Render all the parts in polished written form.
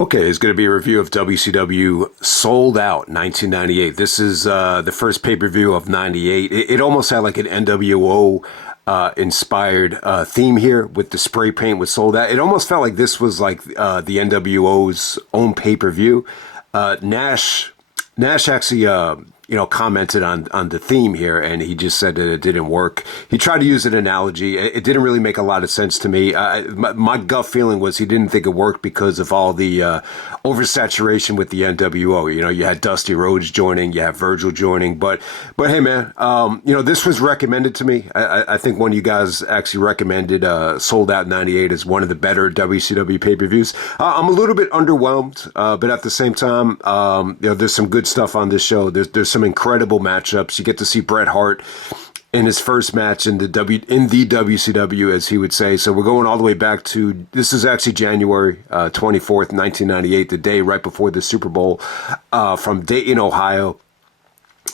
Okay, it's going to be a review of WCW Souled Out 1998. This is the first pay-per-view of 98. It almost had like an NWO inspired theme here with the spray paint with Souled Out. It almost felt like this was like the NWO's own pay-per-view. Nash actually commented on the theme here, and he just said that it didn't work. He tried to use an analogy. It didn't really make a lot of sense to me. My gut feeling was he didn't think it worked because of all the oversaturation with the NWO. You know, you had Dusty Rhodes joining, you have Virgil joining, but hey, man, this was recommended to me. I think one of you guys actually recommended Souled Out 98 as one of the better WCW pay-per-views. I'm a little bit underwhelmed, but at the same time, there's some good stuff on this show. There's some incredible matchups. You get to see Bret Hart in his first match in the WCW, as he would say. So we're going all the way back to, this is actually January 24th, 1998, the day right before the Super Bowl, from Dayton, Ohio.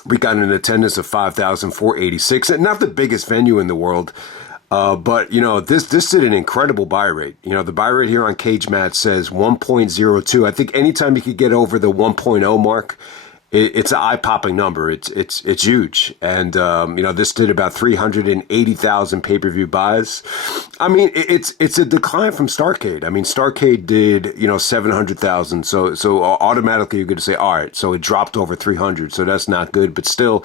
We got an attendance of 5,486, and not the biggest venue in the world. But, this did an incredible buy rate. The buy rate here on Cage Match says 1.02. I think anytime you could get over the 1.0 mark, it's an eye-popping number. It's huge. And, this did about 380,000 pay-per-view buys. I mean, it's a decline from Starrcade. I mean, Starrcade did, 700,000. So automatically you're going to say, all right, so it dropped over 300. So that's not good. But still,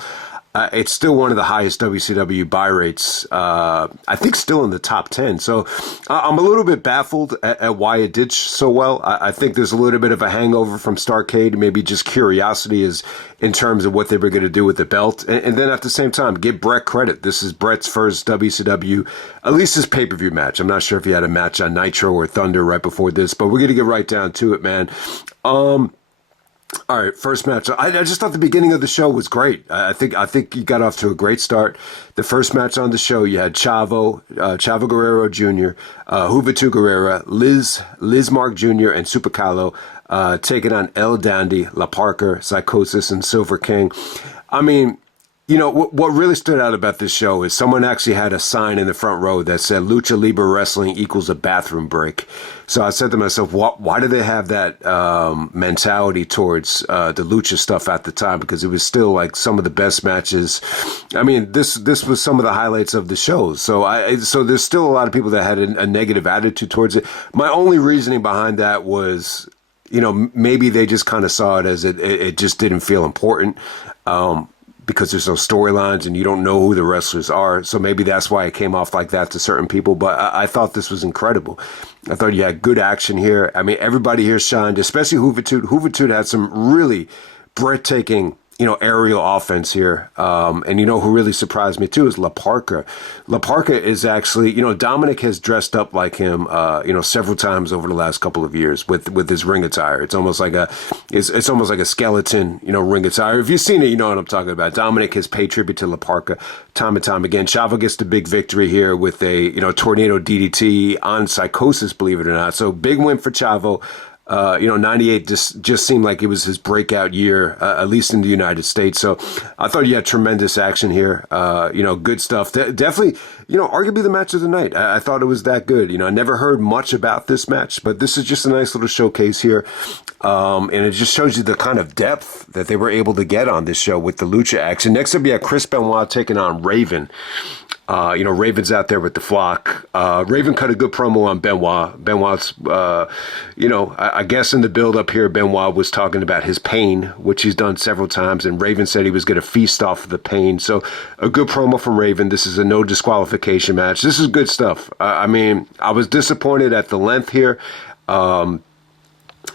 it's still one of the highest WCW buy rates, I think still in the top 10. So I'm a little bit baffled at why it did so well. I think there's a little bit of a hangover from Starrcade, maybe just curiosity is in terms of what they were going to do with the belt. And then at the same time, give Bret credit. This is Bret's first WCW, at least his pay-per-view match. I'm not sure if he had a match on Nitro or Thunder right before this, but we're going to get right down to it, man. All right, first match. I just thought the beginning of the show was great. I think you got off to a great start. The first match on the show, you had Chavo Guerrero Jr., Juventud Guerrera, Lizmark Jr., and Super Calo taking on El Dandy, La Parka, Psychosis, and Silver King. I mean, what really stood out about this show is someone actually had a sign in the front row that said Lucha Libre wrestling equals a bathroom break. So I said to myself, why do they have that mentality towards the Lucha stuff at the time? Because it was still like some of the best matches. I mean, this was some of the highlights of the shows. So there's still a lot of people that had a negative attitude towards it. My only reasoning behind that was, maybe they just kind of saw it as it just didn't feel important. Because there's no storylines and you don't know who the wrestlers are. So maybe that's why it came off like that to certain people. But I thought this was incredible. I thought you had good action here. I mean, everybody here shined, especially Juventud. Juventud had some really breathtaking, aerial offense here. And who really surprised me too is La Parka. La Parka is actually, Dominic has dressed up like him, several times over the last couple of years with his ring attire. It's almost like it's almost like a skeleton, ring attire. If you've seen it, you know what I'm talking about. Dominic has paid tribute to La Parka time and time again. Chavo gets the big victory here with a, tornado DDT on Psychosis, believe it or not. So big win for Chavo. 98 just seemed like it was his breakout year, at least in the United States. So I thought he had tremendous action here. Good stuff. Definitely, arguably the match of the night. I thought it was that good. I never heard much about this match, but this is just a nice little showcase here. And it just shows you the kind of depth that they were able to get on this show with the Lucha action. Next up, you had Chris Benoit taking on Raven. Raven's out there with the flock. Raven cut a good promo on Benoit. Benoit's, I guess in the build up here, Benoit was talking about his pain, which he's done several times, and Raven said he was going to feast off of the pain. So a good promo from Raven. This is a no disqualification match. This is good stuff. I was disappointed at the length here.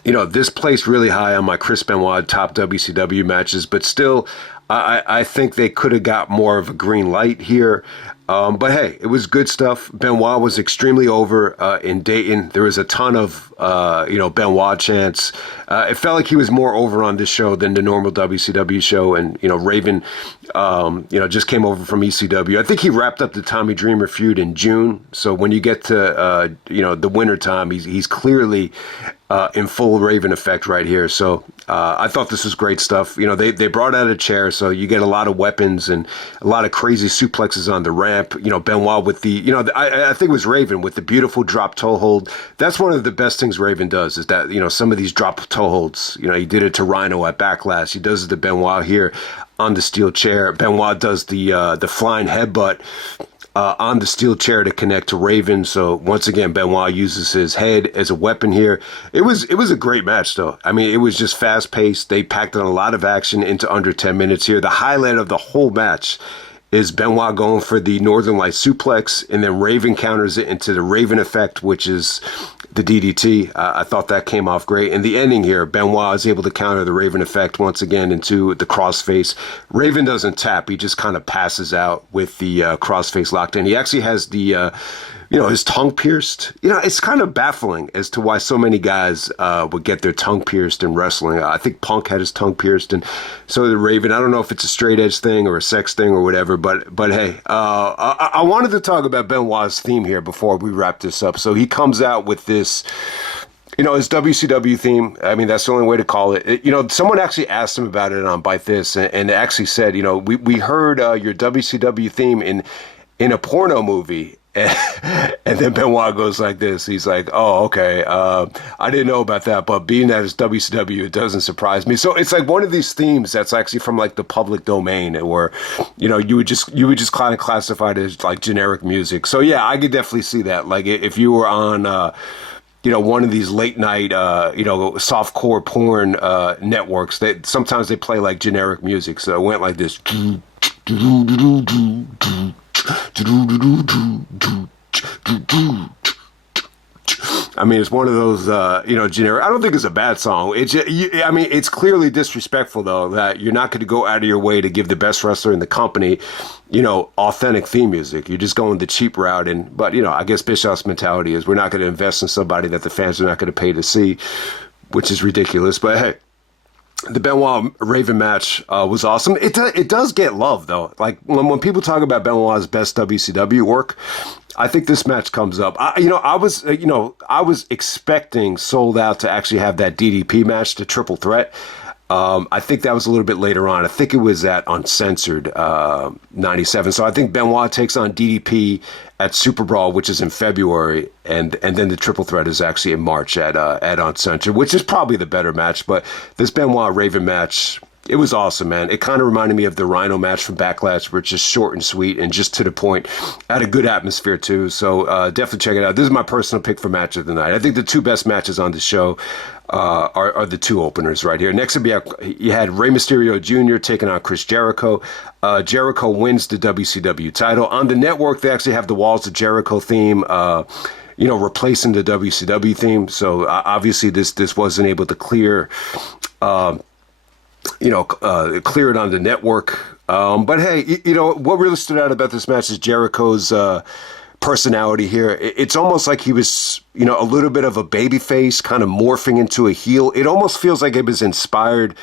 This placed really high on my Chris Benoit top WCW matches, but still, I think they could have got more of a green light here. But hey, it was good stuff. Benoit was extremely over in Dayton. There was a ton of, Benoit chants. It felt like he was more over on this show than the normal WCW show. And, Raven, Just came over from ECW. I think he wrapped up the Tommy Dreamer feud in June. So when you get to, the winter time, he's clearly in full Raven effect right here. So I thought this was great stuff. They brought out a chair, so you get a lot of weapons and a lot of crazy suplexes on the ramp. Benoit with the, I think it was Raven with the beautiful drop toe hold. That's one of the best things Raven does is that, some of these drop toe holds, he did it to Rhino at Backlash. He does it to Benoit here on the steel chair. Benoit does the flying headbutt on the steel chair to connect to Raven. So once again, Benoit uses his head as a weapon here. It was a great match, though. I mean, it was just fast paced. They packed on a lot of action into under 10 minutes here. The highlight of the whole match is Benoit going for the Northern Light suplex, and then Raven counters it into the Raven effect, which is the DDT. I thought that came off great. And the ending here, Benoit is able to counter the Raven effect once again into the crossface. Raven doesn't tap. He just kind of passes out with the crossface locked in. He actually has the... his tongue pierced. It's kind of baffling as to why so many guys would get their tongue pierced in wrestling. I think Punk had his tongue pierced, and so did Raven. I don't know if it's a straight edge thing or a sex thing or whatever, but hey, I wanted to talk about Benoit's theme here before we wrap this up. So he comes out with this, his WCW theme. I mean, that's the only way to call it. Someone actually asked him about it on Bite This, and actually said, we heard your WCW theme in a porno movie. And then Benoit goes like this. He's like, oh, okay. I didn't know about that, but being that it's WCW, it doesn't surprise me. So it's like one of these themes that's actually from like the public domain where, you would just kind of classify it as like generic music. So yeah, I could definitely see that. Like if you were on, one of these late night, softcore porn networks, sometimes they play like generic music. So it went like this. I mean, it's one of those, generic. I don't think it's a bad song. It's clearly disrespectful, though, that you're not going to go out of your way to give the best wrestler in the company, authentic theme music. You're just going the cheap route. But I guess Bischoff's mentality is we're not going to invest in somebody that the fans are not going to pay to see, which is ridiculous. But hey. The Benoit Raven match was awesome. It does get love, though. Like when people talk about Benoit's best WCW work, I think this match comes up. I was expecting Souled Out to actually have that DDP match, the triple threat. I think that was a little bit later on. I think it was at Uncensored 97. So I think Benoit takes on DDP at Super Brawl, which is in February, and then the triple threat is actually in March at Uncensored, which is probably the better match. But this Benoit Raven match, it was awesome, man. It kind of reminded me of the Rhino match from Backlash, where it's just short and sweet and just to the point. Had a good atmosphere, too. So definitely check it out. This is my personal pick for match of the night. I think the two best matches on the show are the two openers right here. Next up, you had Rey Mysterio Jr. taking on Chris Jericho. Jericho wins the WCW title. On the network, they actually have the Walls of Jericho theme, replacing the WCW theme. So obviously this wasn't able to clear clear it on the network. But hey, what really stood out about this match is Jericho's personality here. It's almost like he was, a little bit of a babyface, kind of morphing into a heel. It almost feels like it was inspired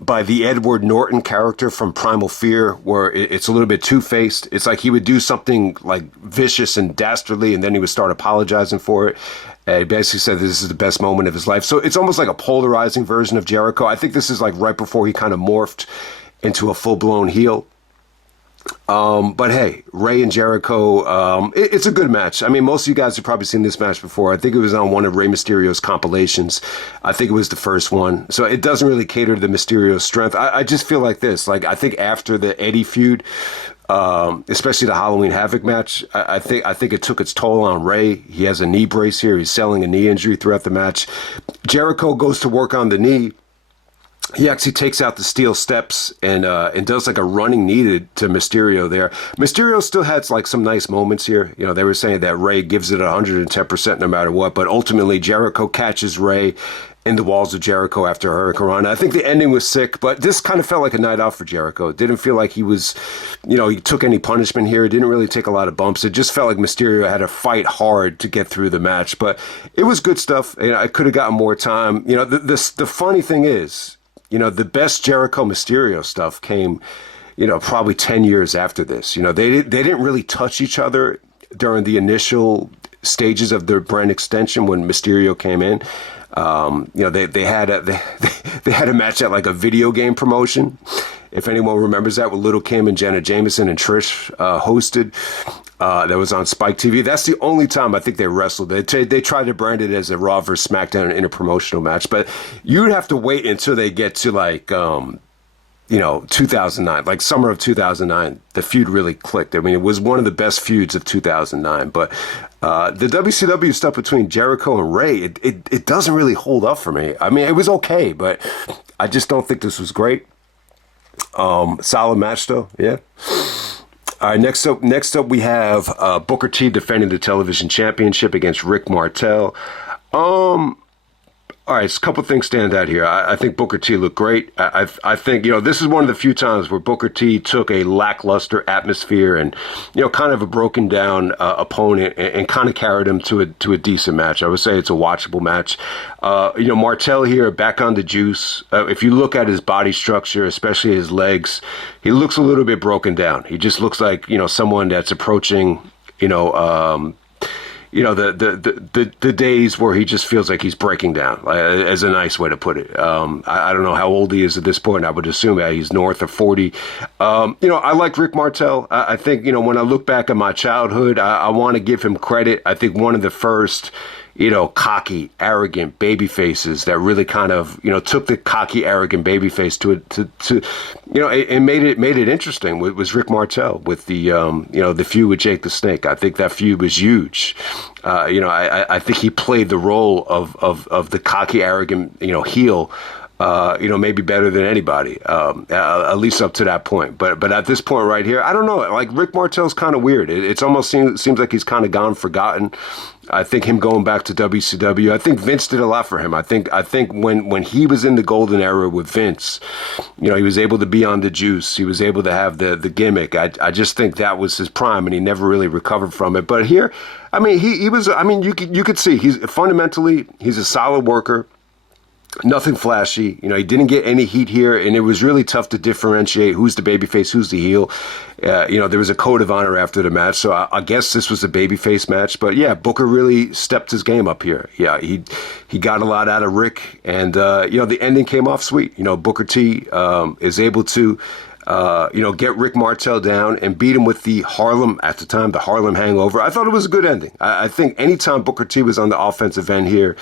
by the Edward Norton character from Primal Fear, where it's a little bit two-faced. It's like he would do something like vicious and dastardly, and then he would start apologizing for it. He basically said this is the best moment of his life. So it's almost like a polarizing version of Jericho. I think this is like right before he kind of morphed into a full-blown heel. But hey, Rey and Jericho, it's a good match. I mean, most of you guys have probably seen this match before. I think it was on one of Rey Mysterio's compilations. I think it was the first one. So it doesn't really cater to the Mysterio's strength. I just feel like this. Like, I think after the Eddie feud, especially the Halloween Havoc match, I think it took its toll on Rey. He has a knee brace here. He's selling a knee injury throughout the match. Jericho goes to work on the knee. He actually takes out the steel steps and does like a running knee to Mysterio there. Mysterio still has like some nice moments here. They were saying that Rey gives it 110% no matter what, but ultimately Jericho catches Rey in the Walls of Jericho after Hurricane. I think the ending was sick, but this kind of felt like a night out for Jericho. It didn't feel like he was, he took any punishment here. It didn't really take a lot of bumps. It just felt like Mysterio had to fight hard to get through the match, but it was good stuff. I could have gotten more time. The funny thing is, the best Jericho Mysterio stuff came probably 10 years after this. They didn't really touch each other during the initial stages of their brand extension when Mysterio came in. They had a match at like a video game promotion. If anyone remembers that, with Little Kim and Jenna Jameson and Trish hosted. That was on Spike TV. That's the only time I think they wrestled. They tried to brand it as a Raw vs. SmackDown interpromotional match, but you'd have to wait until they get to like 2009, like summer of 2009. The feud really clicked. I mean, it was one of the best feuds of 2009. But the WCW stuff between Jericho and Ray, it doesn't really hold up for me. I mean, it was okay, but I just don't think this was great. Solid match though, yeah. All right, next up we have Booker T defending the television championship against Rick Martel. All right, a couple things stand out here. I think Booker T looked great. I think, this is one of the few times where Booker T took a lackluster atmosphere and, kind of a broken down opponent and kind of carried him to a decent match. I would say it's a watchable match. Martell here back on the juice. If you look at his body structure, especially his legs, he looks a little bit broken down. He just looks like, someone that's approaching, the days where he just feels like he's breaking down, as a nice way to put it. I don't know how old he is at this point. I would assume that he's north of 40. I like Rick Martel. I think, when I look back at my childhood, I want to give him credit. I think one of the first, cocky, arrogant baby faces that really kind of, took the cocky, arrogant baby face to and made it interesting was Rick Martel with the, the feud with Jake the Snake. I think that feud was huge. I think he played the role of the cocky, arrogant, heel, maybe better than anybody, at least up to that point. But at this point right here, I don't know. Like, Rick Martel's kind of weird. It's almost seems like he's kind of gone forgotten. I think him going back to WCW, I think Vince did a lot for him. I think when he was in the golden era with Vince, he was able to be on the juice. He was able to have the gimmick. I just think that was his prime, and he never really recovered from it. But here, I mean, he was. I mean, you could see he's a solid worker. Nothing flashy. He didn't get any heat here, and it was really tough to differentiate who's the babyface, who's the heel. There was a code of honor after the match, so I guess this was a babyface match. But yeah, Booker really stepped his game up here. Yeah, he got a lot out of Rick, and the ending came off sweet. Booker T is able to get Rick Martel down and beat him with the Harlem Hangover. I thought it was a good ending. I think anytime Booker T was on the offensive end here,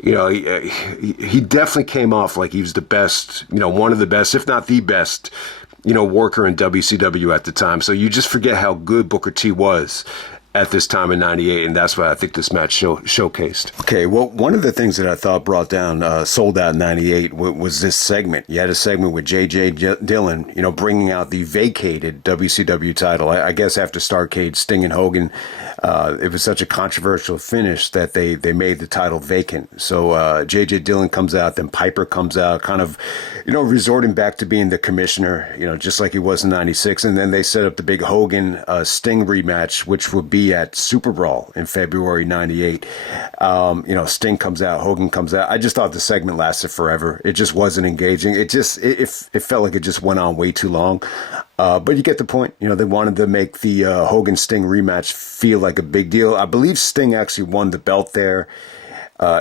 he definitely came off like he was the best, one of the best, if not the best, worker in WCW at the time. So you just forget how good Booker T was at this time in 98, and that's what I think this match showcased. Okay, well, one of the things that I thought brought down Souled Out 98 was this segment. You had a segment with J.J. Dillon, bringing out the vacated WCW title. I guess after Starrcade, Sting and Hogan, it was such a controversial finish that they made the title vacant. So J.J. Dillon comes out, then Piper comes out, kind of, resorting back to being the commissioner, just like he was in 96. And then they set up the big Hogan-Sting rematch, which would be at Super Brawl in February 98. Sting comes out, Hogan comes out. I just thought the segment lasted forever. It just wasn't engaging. It felt like it just went on way too long. But you get the point. They wanted to make the Hogan-Sting rematch feel like a big deal. I believe Sting actually won the belt there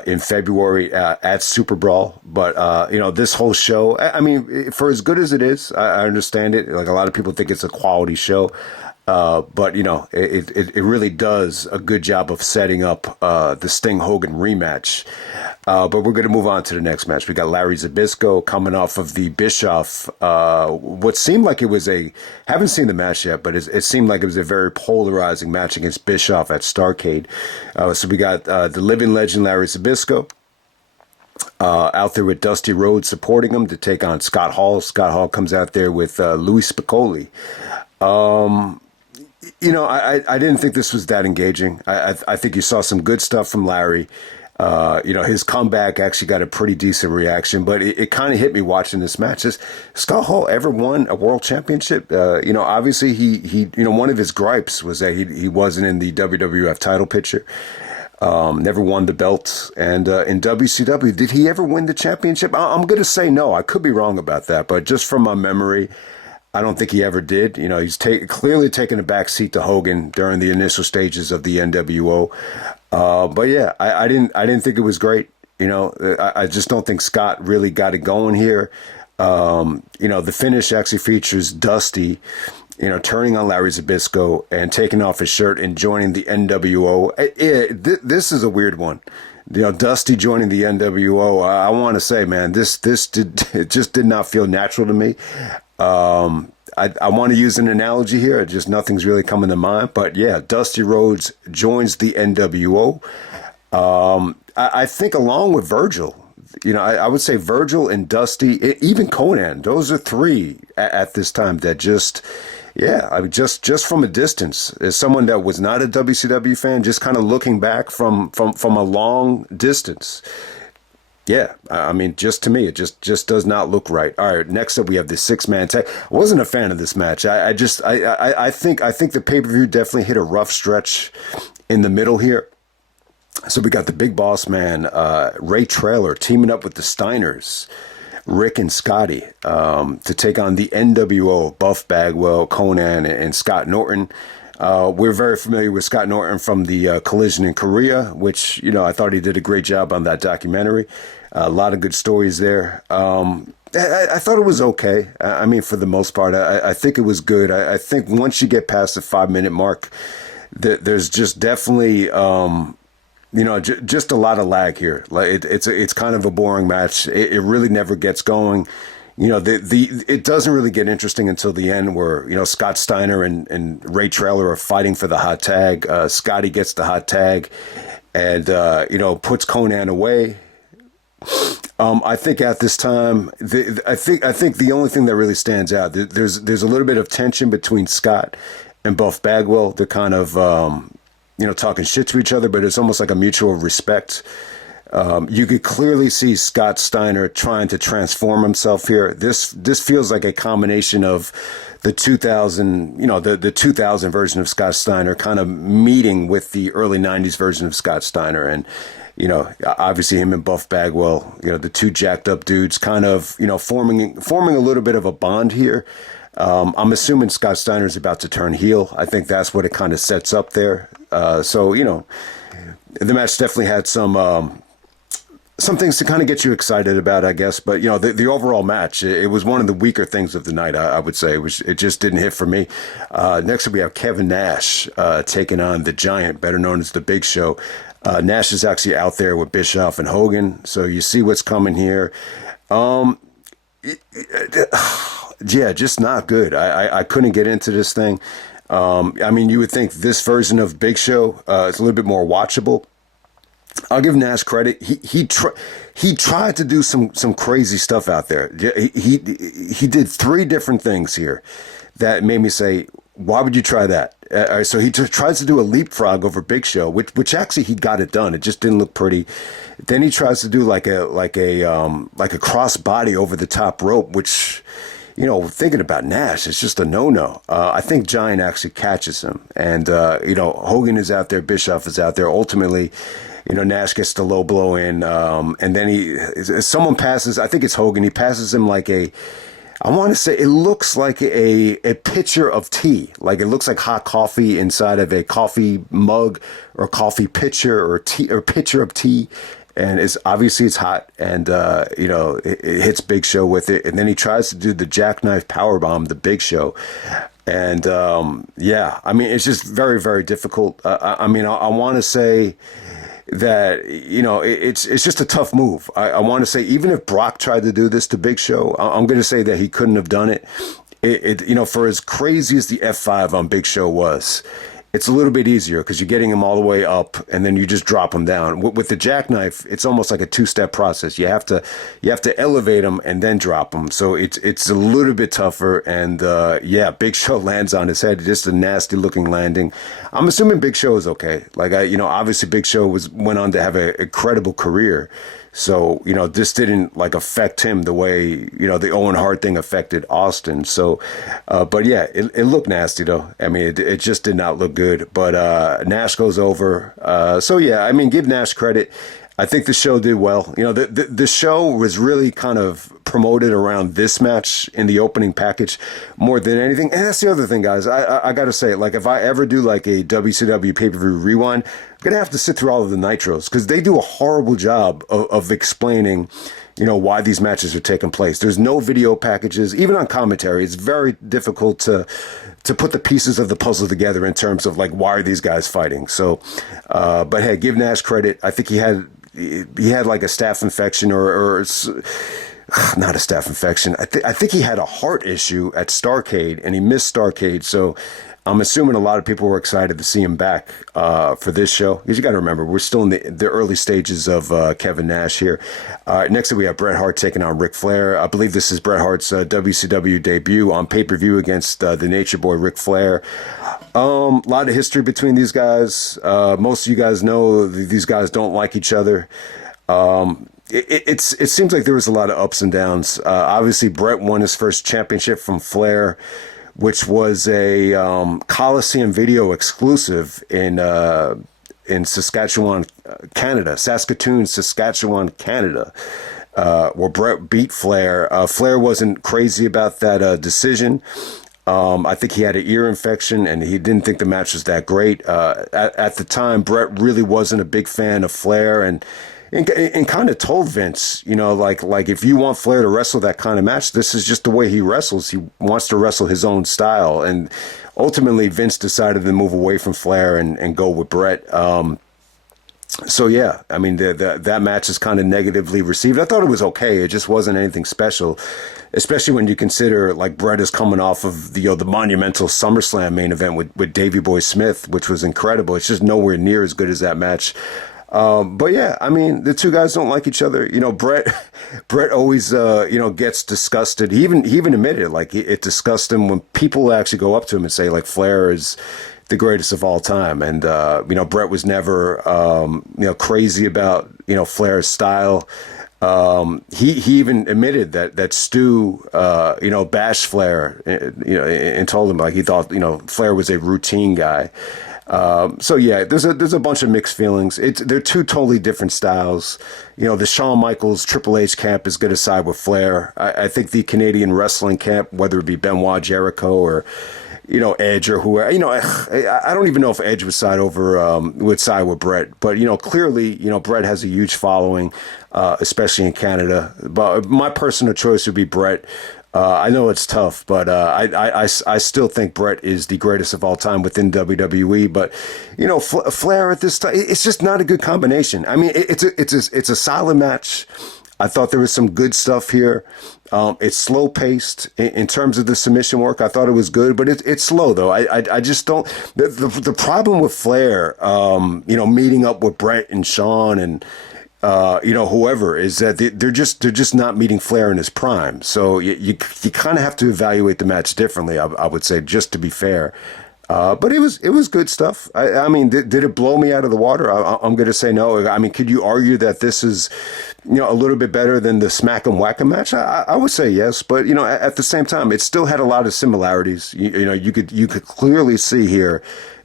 in February at Super Brawl. But, this whole show, I mean, for as good as it is, I understand it. Like, a lot of people think it's a quality show. But it really does a good job of setting up the Sting Hogan rematch. But we're going to move on to the next match. We got Larry Zbysko coming off of the Bischoff. What seemed like it was haven't seen the match yet, but it seemed like it was a very polarizing match against Bischoff at Starrcade. So we got the living legend Larry Zbysko out there with Dusty Rhodes supporting him to take on Scott Hall. Scott Hall comes out there with Louis Spicolli. I didn't think this was that engaging. I think you saw some good stuff from Larry. His comeback actually got a pretty decent reaction, but it kind of hit me watching this match. Has Scott Hall ever won a world championship? Obviously he one of his gripes was that he wasn't in the WWF title picture. Never won the belt. And in WCW, did he ever win the championship? I'm going to say no. I could be wrong about that, but just from my memory, I don't think he ever did. You know, he's clearly taken a back seat to Hogan during the initial stages of the NWO. But yeah, I didn't think it was great. You know, I just don't think Scott really got it going here. You know, the finish actually features Dusty, you know, turning on Larry Zbysko and taking off his shirt and joining the NWO. This is a weird one. You know, Dusty joining the NWO. I want to say, man, it just did not feel natural to me. I want to use an analogy here. Just nothing's really coming to mind. But yeah, Dusty Rhodes joins the NWO. I think along with Virgil. You know, I would say Virgil and Dusty, even Konnan, those are three at this time that just, yeah, I mean, just from a distance, as someone that was not a WCW fan, just kind of looking back from a long distance. Yeah, I mean, just to me, it just does not look right. All right, next up we have the 6-man tag. I wasn't a fan of this match. I think the pay-per-view definitely hit a rough stretch in the middle here. So we got the big boss man, Ray Traylor, teaming up with the Steiners, Rick and Scotty, to take on the NWO, Buff Bagwell, Konnan, and Scott Norton. We're very familiar with Scott Norton from the Collision in Korea, which, you know, I thought he did a great job on that documentary. A lot of good stories there. I thought it was okay. I mean, for the most part, I think it was good. I think once you get past the 5-minute mark, there's just definitely... you know, just a lot of lag here. Like it's kind of a boring match. It really never gets going. You know, it doesn't really get interesting until the end, where, you know, Scott Steiner and Ray Traylor are fighting for the hot tag. Scotty gets the hot tag, and you know, puts Konnan away. I think at this time, I think the only thing that really stands out, there's a little bit of tension between Scott and Buff Bagwell. They're kind of you know, talking shit to each other, but it's almost like a mutual respect. You could clearly see Scott Steiner trying to transform himself here. This feels like a combination of the 2000, you know, the 2000 version of Scott Steiner kind of meeting with the early 90s version of Scott Steiner. And, you know, obviously him and Buff Bagwell, you know, the two jacked up dudes kind of, you know, forming a little bit of a bond here. I'm assuming Scott Steiner's about to turn heel. I think that's what it kind of sets up there. So, you know, the match definitely had some things to kind of get you excited about, I guess. But, you know, the overall match, it was one of the weaker things of the night, I would say. It just didn't hit for me. Next, we have Kevin Nash taking on the Giant, better known as the Big Show. Nash is actually out there with Bischoff and Hogan, so you see what's coming here. Yeah, just not good. I couldn't get into this thing. I mean, you would think this version of Big Show is a little bit more watchable. I'll give Nash credit. He tried to do some crazy stuff out there. He did 3 different things here that made me say, why would you try that? So he tries to do a leapfrog over Big Show, which actually he got it done. It just didn't look pretty. Then he tries to do like a cross body over the top rope, which, you know, thinking about Nash, it's just a no-no. I think Giant actually catches him. And, you know, Hogan is out there, Bischoff is out there. Ultimately, you know, Nash gets the low blow in. And then someone passes, I think it's Hogan, he passes him like I want to say it looks like a pitcher of tea. Like it looks like hot coffee inside of a coffee mug or coffee pitcher or pitcher of tea. And it's hot, and you know, it hits Big Show with it, and then he tries to do the jackknife powerbomb, the Big Show, and yeah, I mean, it's just very, very difficult. I mean, I want to say that, you know, it's just a tough move. I want to say even if Brock tried to do this to Big Show, I'm going to say that he couldn't have done it. You know, for as crazy as the F5 on Big Show was, it's a little bit easier because you're getting him all the way up and then you just drop him down. With the jackknife, it's almost like a 2-step process. You have to elevate him and then drop him. So it's a little bit tougher. And yeah, Big Show lands on his head. Just a nasty looking landing. I'm assuming Big Show is okay. Like, you know, obviously Big Show went on to have an incredible career. So, you know, this didn't like affect him the way, you know, the Owen Hart thing affected Austin. So, but yeah, it looked nasty though. I mean, it just did not look good, but Nash goes over. So yeah, I mean, give Nash credit. I think the show did well. You know, the show was really kind of promoted around this match in the opening package more than anything. And that's the other thing, guys. I got to say, like, if I ever do like a WCW pay-per-view rewind, I'm going to have to sit through all of the Nitros because they do a horrible job of explaining, you know, why these matches are taking place. There's no video packages, even on commentary. It's very difficult to put the pieces of the puzzle together in terms of like, why are these guys fighting? So, but hey, give Nash credit. I think he had like a staph infection or not a staph infection. I think he had a heart issue at Starrcade and he missed Starrcade. So I'm assuming a lot of people were excited to see him back for this show. Because you got to remember, we're still in the early stages of Kevin Nash here. Next up, we have Bret Hart taking on Ric Flair. I believe this is Bret Hart's WCW debut on pay-per-view against the Nature Boy Ric Flair. A lot of history between these guys. Most of you guys know these guys don't like each other. It seems like there was a lot of ups and downs. Obviously, Bret won his first championship from Flair, which was a Coliseum video exclusive in Saskatchewan, Canada, Saskatoon, Saskatchewan, Canada, where Bret beat Flair. Flair wasn't crazy about that decision. I think he had an ear infection and he didn't think the match was that great. At the time, Bret really wasn't a big fan of Flair and kind of told Vince, you know, like if you want Flair to wrestle that kind of match, this is just the way he wrestles. He wants to wrestle his own style. And ultimately, Vince decided to move away from Flair and go with Bret. So, yeah, I mean, that match is kind of negatively received. I thought it was okay. It just wasn't anything special, especially when you consider, like, Bret is coming off of the monumental SummerSlam main event with Davey Boy Smith, which was incredible. It's just nowhere near as good as that match. But yeah, I mean, the two guys don't like each other. You know, Bret always, gets disgusted. He even admitted it, like it disgusts him when people actually go up to him and say like Flair is the greatest of all time. And, Bret was never, crazy about, Flair's style. He even admitted that Stu, bashed Flair, and told him like he thought, Flair was a routine guy. So yeah, there's a bunch of mixed feelings. They're two totally different styles. The Shawn Michaels Triple H camp is going to side with Flair. I think the Canadian wrestling camp, whether it be Benoit, Jericho, or Edge or whoever, I don't even know if Edge would side with Bret, but clearly, Bret has a huge following, especially in Canada. But my personal choice would be Bret. I know it's tough, but I still think Bret is the greatest of all time within WWE. But Flair at this time, it's just not a good combination. I mean, it's a solid match. I thought there was some good stuff here. It's slow paced in terms of the submission work. I thought it was good, but it's slow though. I just don't. The problem with Flair, meeting up with Bret and Shawn and. Whoever is that they're just not meeting Flair in his prime. So you kind of have to evaluate the match differently. I would say, just to be fair. But it was good stuff. I mean, did it blow me out of the water? I'm going to say no. I mean, could you argue that this is, a little bit better than the Smack 'em Whack 'em match? I would say yes, but at the same time, it still had a lot of similarities. You could clearly see here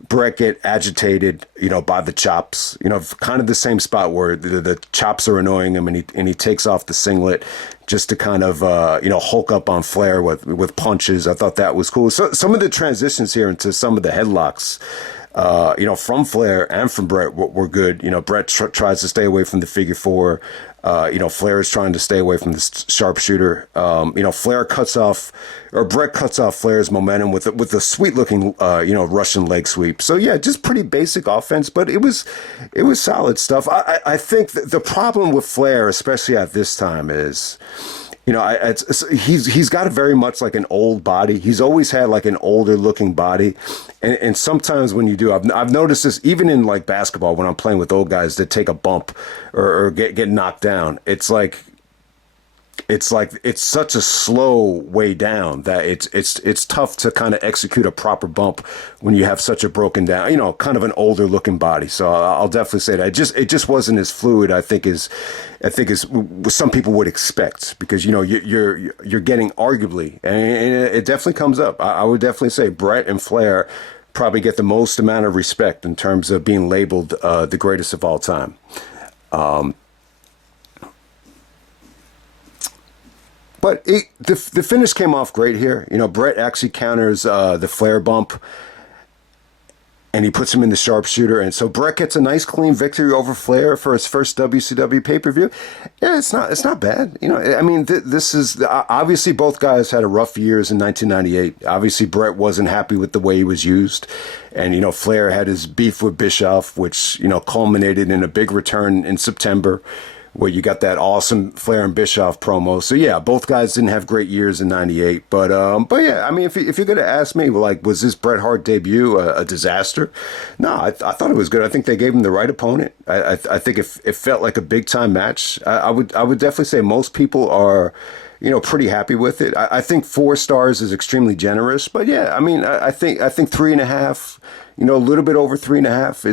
Bret get agitated, by the chops. Kind of the same spot where the chops are annoying him, and he takes off the singlet just to kind of hulk up on Flair with punches. I thought that was cool. So some of the transitions here into some of the headlocks, from Flair and from Bret were good. Bret tries to stay away from the figure four. Flair is trying to stay away from the sharpshooter. Bret cuts off Flair's momentum with a sweet looking, Russian leg sweep. So yeah, just pretty basic offense, but it was solid stuff. I think the problem with Flair, especially at this time, is, he's got a very much like an old body. He's always had like an older looking body. And sometimes when you do, I've noticed this even in like basketball when I'm playing with old guys that take a bump or get knocked down. It's such a slow way down that it's tough to kind of execute a proper bump when you have such a broken down, kind of an older looking body. So I'll definitely say that it just wasn't as fluid. I think is some people would expect, because you're getting arguably, and it definitely comes up. I would definitely say Bret and Flair probably get the most amount of respect in terms of being labeled the greatest of all time. But the finish came off great here. Bret actually counters the Flair bump, and he puts him in the sharpshooter. And so Bret gets a nice clean victory over Flair for his first WCW pay-per-view. Yeah, it's not bad. I mean, this is obviously both guys had a rough years in 1998. Obviously, Bret wasn't happy with the way he was used. And, Flair had his beef with Bischoff, which, culminated in a big return in September, where you got that awesome Flair and Bischoff promo. So yeah, both guys didn't have great years in '98, but yeah, I mean, if you're gonna ask me, like, was this Bret Hart debut a disaster? No, I thought it was good. I think they gave him the right opponent. I think it felt like a big time match. I would definitely say most people are, pretty happy with it. I think 4 stars is extremely generous, but yeah, I mean, I think 3.5. A little bit over 3.5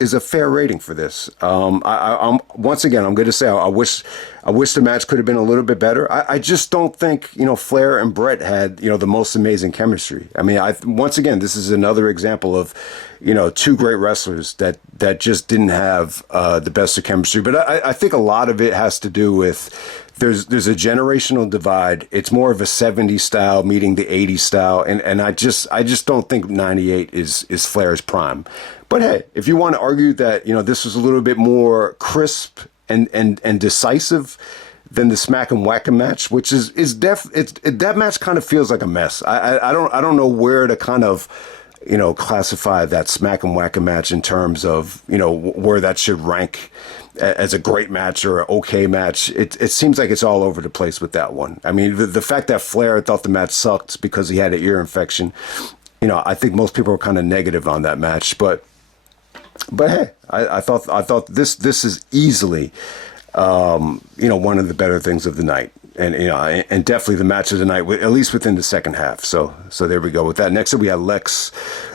is a fair rating for this. I'm once again, I'm going to say I wish the match could have been a little bit better. I just don't think Flair and Bret had the most amazing chemistry. I mean, once again, this is another example of 2 great wrestlers that just didn't have the best of chemistry. But I think a lot of it has to do with there's a generational divide. It's more of a 70s style meeting the 80s style, and I just don't think 98 is Flair's prime. But hey, if you want to argue that this was a little bit more crisp and decisive than the Smack and Whack match, which that match kind of feels like a mess. I don't know where to kind of classify that Smack and Whack match in terms of where that should rank as a great match or an okay match. It seems like it's all over the place with that one. I mean, the fact that Flair thought the match sucked because he had an ear infection, I think most people were kind of negative on that match. But hey, I thought this is easily one of the better things of the night. And definitely the match of the night, at least within the second half. So there we go with that. Next up, we have Lex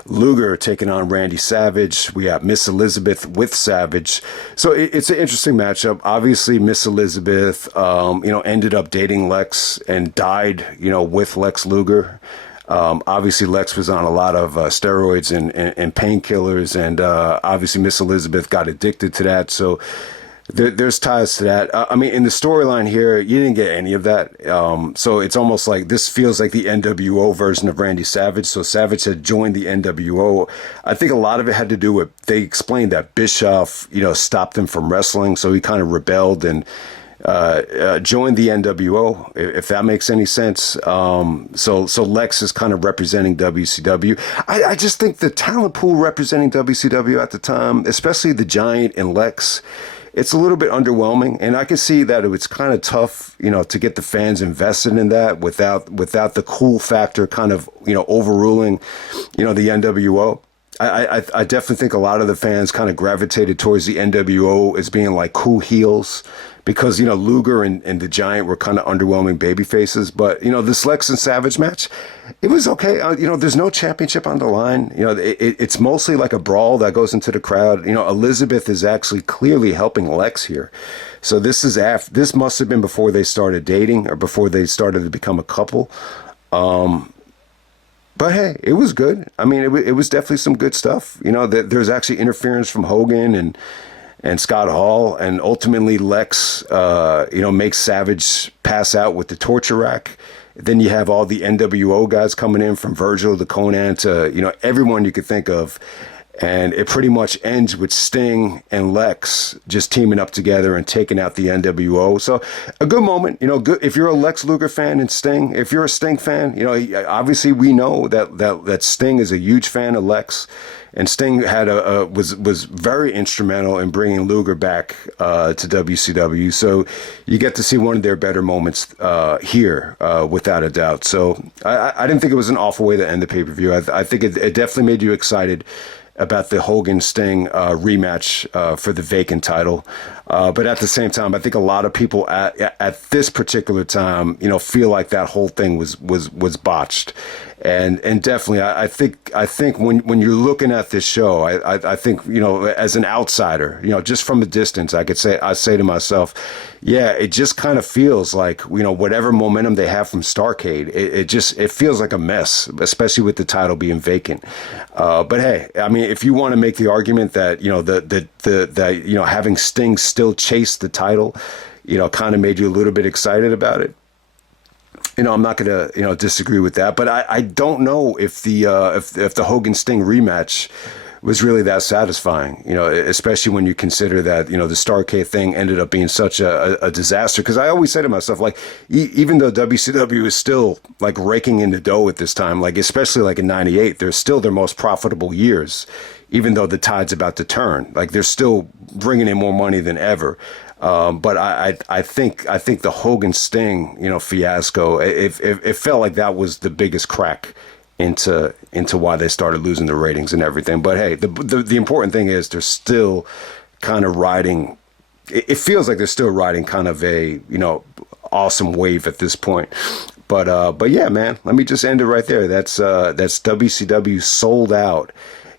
Luger taking on Randy Savage. We have Miss Elizabeth with Savage. So it's an interesting matchup. Obviously, Miss Elizabeth, ended up dating Lex and died, with Lex Luger. Obviously, Lex was on a lot of steroids and painkillers, and obviously Miss Elizabeth got addicted to that. So there's ties to that. I mean, in the storyline here, you didn't get any of that. So it's almost like this feels like the NWO version of Randy Savage. So Savage had joined the NWO. I think a lot of it had to do with, they explained that Bischoff, stopped him from wrestling. So he kind of rebelled and joined the NWO, if that makes any sense. So Lex is kind of representing WCW. I just think the talent pool representing WCW at the time, especially the Giant and Lex, it's a little bit underwhelming, and I can see that it's kind of tough, to get the fans invested in that without the cool factor kind of, overruling, the NWO. I definitely think a lot of the fans kind of gravitated towards the NWO as being like cool heels because, Luger and the Giant were kind of underwhelming baby faces. But, this Lex and Savage match, it was okay. There's no championship on the line. It's mostly like a brawl that goes into the crowd. Elizabeth is actually clearly helping Lex here. So this must have been before they started dating or before they started to become a couple. But hey, it was good. I mean, it was definitely some good stuff. There's actually interference from Hogan and Scott Hall, and ultimately Lex, makes Savage pass out with the torture rack. Then you have all the NWO guys coming in from Virgil to Konnan to, everyone you could think of. And it pretty much ends with Sting and Lex just teaming up together and taking out the NWO. So a good moment, good. If you're a Lex Luger fan and Sting, if you're a Sting fan, obviously we know that Sting is a huge fan of Lex, and Sting was very instrumental in bringing Luger back to WCW. So you get to see one of their better moments here, without a doubt. So I didn't think it was an awful way to end the pay-per-view. I think it definitely made you excited about the Hogan Sting rematch for the vacant title. But at the same time, I think a lot of people at this particular time, feel like that whole thing was botched. And definitely, I think when you're looking at this show, I think, as an outsider, just from a distance, I say to myself, yeah, it just kind of feels like, whatever momentum they have from Starrcade, it feels like a mess, especially with the title being vacant. But hey, I mean, if you want to make the argument that, that having Sting still chase the title, kind of made you a little bit excited about it. I'm not going to, disagree with that, but I don't know if the Hogan Sting rematch was really that satisfying, especially when you consider that, the Starrcade thing ended up being such a disaster. Because I always say to myself, like, even though WCW is still like raking in the dough at this time, like, especially like in '98, they're still their most profitable years, even though the tide's about to turn. Like, they're still bringing in more money than ever. But I think the Hogan Sting, fiasco, it felt like that was the biggest crack into why they started losing the ratings and everything. But hey, the important thing is they're still kind of riding. It feels like they're still riding kind of a awesome wave at this point. But yeah, man, let me just end it right there. That's WCW Souled Out.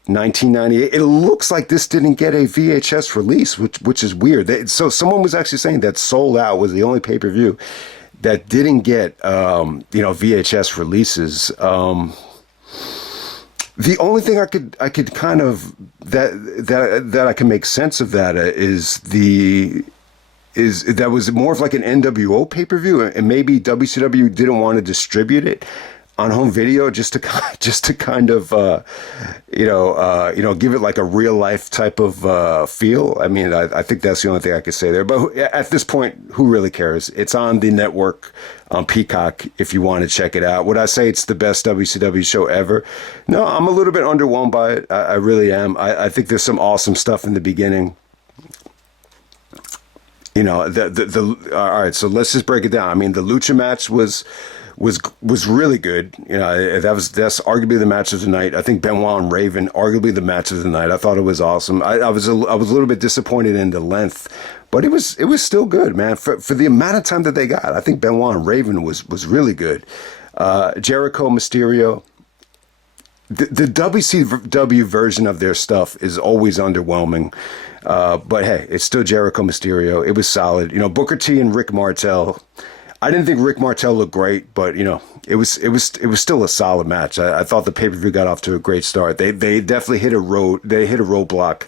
1998. It looks like this didn't get a VHS release, which is weird. So someone was actually saying that Souled Out was the only pay-per-view that didn't get VHS releases. The only thing I could kind of that I can make sense of that is that was more of like an NWO pay-per-view, and maybe WCW didn't want to distribute it on home video just to kind of give it like a real life type of feel. I mean, I think that's the only thing I could say there. But at this point, who really cares? It's on the network on Peacock if you want to check it out. Would I say it's the best WCW show ever? No, I'm a little bit underwhelmed by it. I really am. I think there's some awesome stuff in the beginning. All right, so let's just break it down. I mean, the Lucha match was really good. That's arguably the match of the night. I think Benoit and Raven, arguably the match of the night. I thought it was awesome. I was a little bit disappointed in the length, but it was still good, man. For the amount of time that they got, I think Benoit and Raven was really good. Jericho, Mysterio. The WCW version of their stuff is always underwhelming. But hey, it's still Jericho, Mysterio. It was solid. Booker T and Rick Martel. I didn't think Rick Martel looked great, but it was still a solid match. I thought the pay-per-view got off to a great start. They definitely hit a roadblock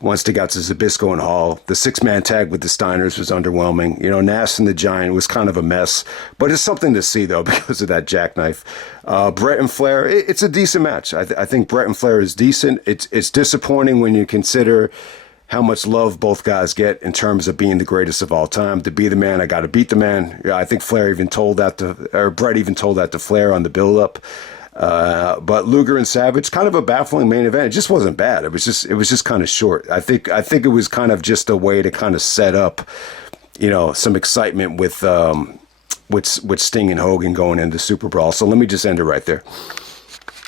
once they got to Zbysko and Hall. The 6-man tag with the Steiners was underwhelming. Nash and the Giant was kind of a mess, but it's something to see though because of that jackknife. Bret and Flair, it's a decent match. I think Bret and Flair is decent. It's disappointing when you consider how much love both guys get in terms of being the greatest of all time. To be the man, I got to beat the man. I think Bret even told that to Flair on the build-up. But Luger and Savage, kind of a baffling main event. It just wasn't bad. It was just kind of short. I think it was kind of just a way to kind of set up, some excitement with Sting and Hogan going into Super Brawl. So let me just end it right there.